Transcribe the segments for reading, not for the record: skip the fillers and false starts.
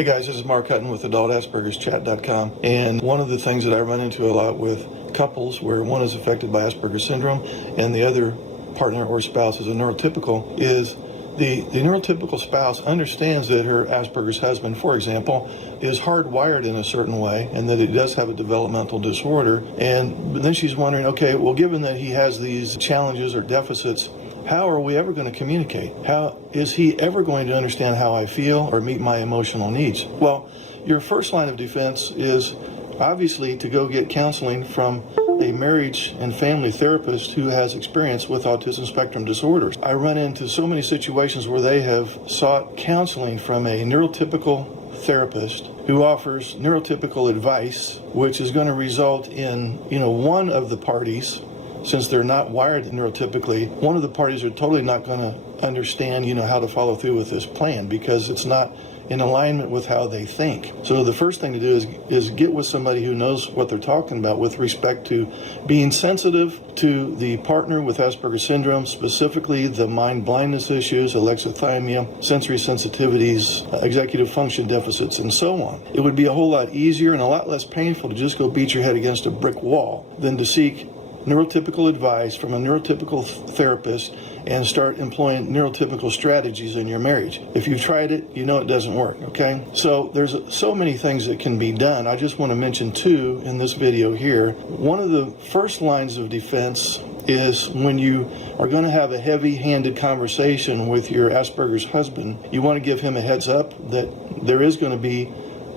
Hey guys, this is Mark Hutten with AdultAsperger'sChat.com, and one of the things that I run into a lot with couples where one is affected by Asperger's syndrome and the other partner or spouse is a neurotypical is the neurotypical spouse understands that her Asperger's husband, for example, is hardwired in a certain way and that he does have a developmental disorder, and then she's wondering, okay, well, given that he has these challenges or deficits, how are we ever going to communicate? How is he ever going to understand how I feel or meet my emotional needs? Well, your first line of defense is obviously to go get counseling from a marriage and family therapist who has experience with autism spectrum disorders. I run into so many situations where they have sought counseling from a neurotypical therapist who offers neurotypical advice, which is going to result in, one of the parties, since they're not wired neurotypically, one of the parties are totally not going to understand, how to follow through with this plan because it's not in alignment with how they think. So the first thing to do is get with somebody who knows what they're talking about with respect to being sensitive to the partner with Asperger's syndrome, specifically the mind blindness issues, alexithymia, sensory sensitivities, executive function deficits, and so on. It would be a whole lot easier and a lot less painful to just go beat your head against a brick wall than to seek neurotypical advice from a neurotypical therapist and start employing neurotypical strategies in your marriage. If you've tried it, you know it doesn't work, okay? So there's so many things that can be done. I just want to mention two in this video here. One of the first lines of defense is when you are going to have a heavy-handed conversation with your Asperger's husband, you want to give him a heads up that there is going to be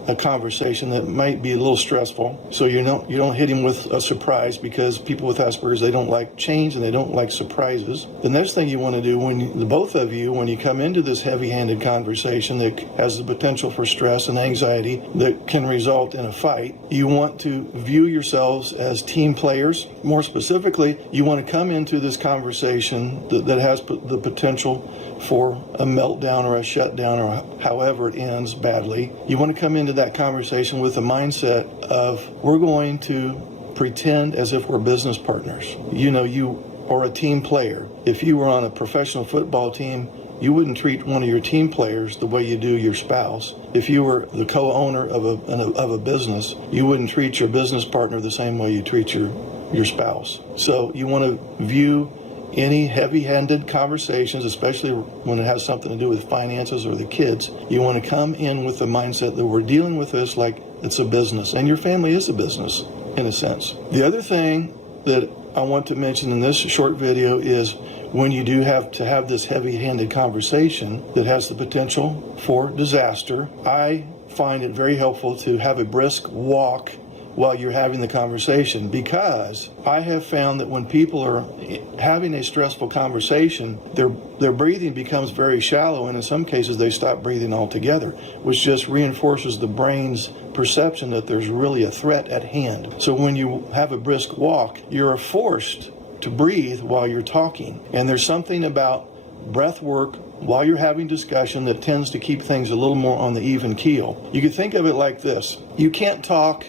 a conversation that might be a little stressful, so you don't hit him with a surprise, because people with Asperger's, they don't like change and they don't like surprises. The next thing you want to do when you come into this heavy-handed conversation that has the potential for stress and anxiety that can result in a fight, you want to view yourselves as team players. More specifically, you want to come into this conversation that has the potential for a meltdown or a shutdown or however it ends badly. You want to come into that conversation with the mindset of, we're going to pretend as if we're business partners. You are a team player. If you were on a professional football team, you wouldn't treat one of your team players the way you do your spouse. If you were the co-owner of a business, you wouldn't treat your business partner the same way you treat your spouse. So you want to view any heavy-handed conversations, especially when it has something to do with finances or the kids, you want to come in with the mindset that we're dealing with this like it's a business, and your family is a business in a sense. The other thing that I want to mention in this short video is when you do have to have this heavy-handed conversation that has the potential for disaster, I find it very helpful to have a brisk walk while you're having the conversation, because I have found that when people are having a stressful conversation, their breathing becomes very shallow, and in some cases they stop breathing altogether, which just reinforces the brain's perception that there's really a threat at hand. So when you have a brisk walk, you're forced to breathe while you're talking, and there's something about breath work while you're having discussion that tends to keep things a little more on the even keel. You could think of it like this: you can't talk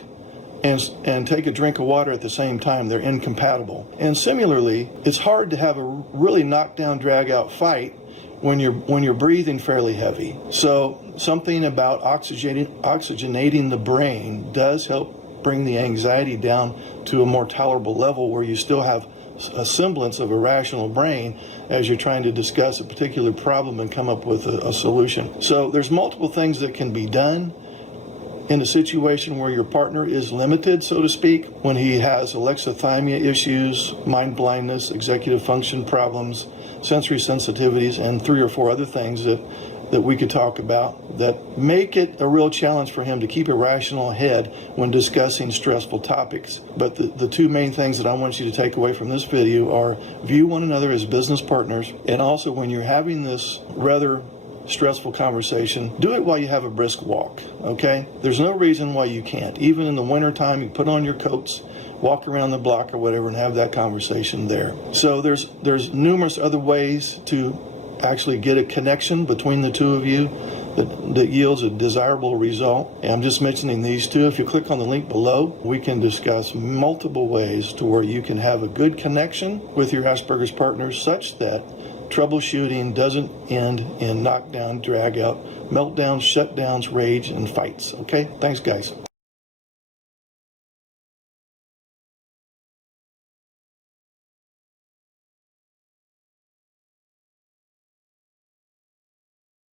and take a drink of water at the same time. They're incompatible. And similarly, it's hard to have a really knockdown, drag-out fight when you're breathing fairly heavy. So something about oxygenating the brain does help bring the anxiety down to a more tolerable level where you still have a semblance of a rational brain as you're trying to discuss a particular problem and come up with a solution. So there's multiple things that can be done in a situation where your partner is limited, so to speak, when he has alexithymia issues, mind blindness, executive function problems, sensory sensitivities, and 3 or 4 other things that we could talk about that make it a real challenge for him to keep a rational head when discussing stressful topics. But the two main things that I want you to take away from this video are view one another as business partners, and also when you're having this rather stressful conversation, do it while you have a brisk walk, okay? There's no reason why you can't. Even in the wintertime, you put on your coats, walk around the block or whatever, and have that conversation there. So there's numerous other ways to actually get a connection between the two of you that yields a desirable result. And I'm just mentioning these two. If you click on the link below, we can discuss multiple ways to where you can have a good connection with your Asperger's partners such that troubleshooting doesn't end in knockdown, drag out, meltdowns, shutdowns, rage, and fights. Okay? Thanks, guys.